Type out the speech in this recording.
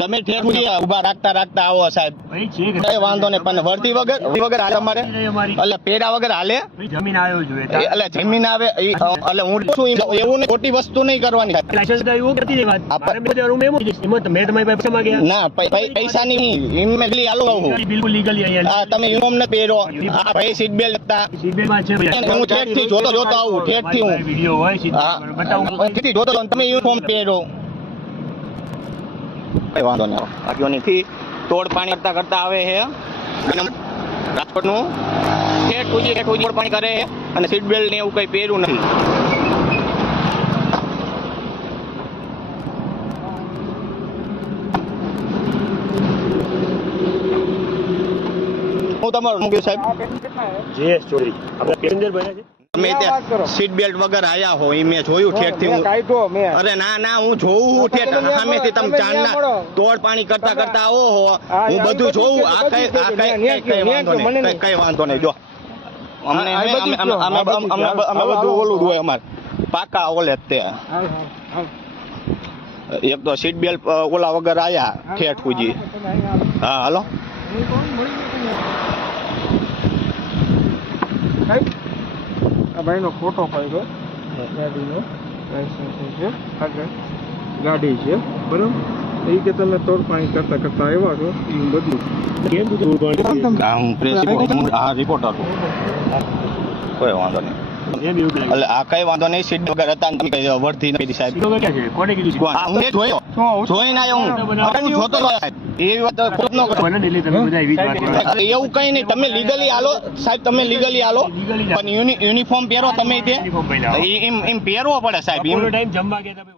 તમે ઠેર સુધી ઉભા રાખતા રાખતા આવો સાહેબ, કઈ વાંધો નહીં, પણ વર્દી વગર હાલે અમારે, એટલે પેરા વગર હાલે, જમીન આવ્યો જોઈએ એટલે જમીન આવે, એટલે હું શું એવું નહીં, ખોટી વસ્તુ નહીં કરવાની લાયસન્સ એવું કરતી નહીં વાત, મારે બધે રૂમ એમ જ મેં તમારી પાસે પૈસા માંગ્યા ના, પૈસા નહીં, ઇમેજલી આલો આવું, બિલકુલ લીગલી અહીંયા તમે યુનિફોર્મ ને પહેરો, આ ભાઈ સીટ બેલ્ટ હતા, સીટબેલ્ટમાં છે હું ઠેઠ થી જોતો આવું, ઠેઠ થી હું વિડિયો હોય સીટબેલ્ટ બતાવું, ઠેઠથી જોતો તમે યુનિફોર્મ પહેરો, કઈ વાંધો નહીં. બાકીઓની તોડ પાણી કરતા આવે છે રાજકોટ નું, ઠેઠ સુધી તોડ પાણી કરે છે, અને સીટ બેલ્ટ ને એવું કઈ પહેર્યું નથી. હું તમારું મૂક્યું સાહેબ, જેએસ ચૌધરી આપણા પેસેન્જર બન્યા છે, તમે ત્યાં સીટ બેલ્ટ વગર આયા હો, એ મેં જોયું ઠેઠથી હું, અરે ના હું જોઉં ઠેઠ સામેથી તમે ચાંદના તોડ પાણી કરતા આવો હો, હું બધું જોઉં, કઈ વાંધો નહીં, જો અમે બધું ઓલું જ હોય અમારે, પાકા ઓલે જ તે, એક તો સીટ બેલ્ટ ઓલા વગર આયા ઠેઠ સુધી. હા હાલો, આ ભાઈનો ફોટો પાડ્યો, ગાડીનો લાયસન્સ છે, આગળ ગાડી છે, બરાબર, એ કે તમે તોડ પાણી કરતા આવ્યા છો, એ બધું કેમ બધું રિપોર્ટર કોઈ વાંધો નહીં, એટલે આ કઈ વાંધો નહીં, સીટ વગર હતા વર્ધી નથી સાહેબ, કોને કીધું હું જોયો, જોઈને આવ્યો હું જોતો સાહેબ, એવી વાત ખોટ ન કરો, એવું કઈ નહીં, તમે લીગલી આલો સાહેબ, તમે લીગલી આલો, પણ યુનિફોર્મ પહેરો તમે, તે એમ પહેરવો પડે સાહેબ, ટાઈમ જમવા ગયા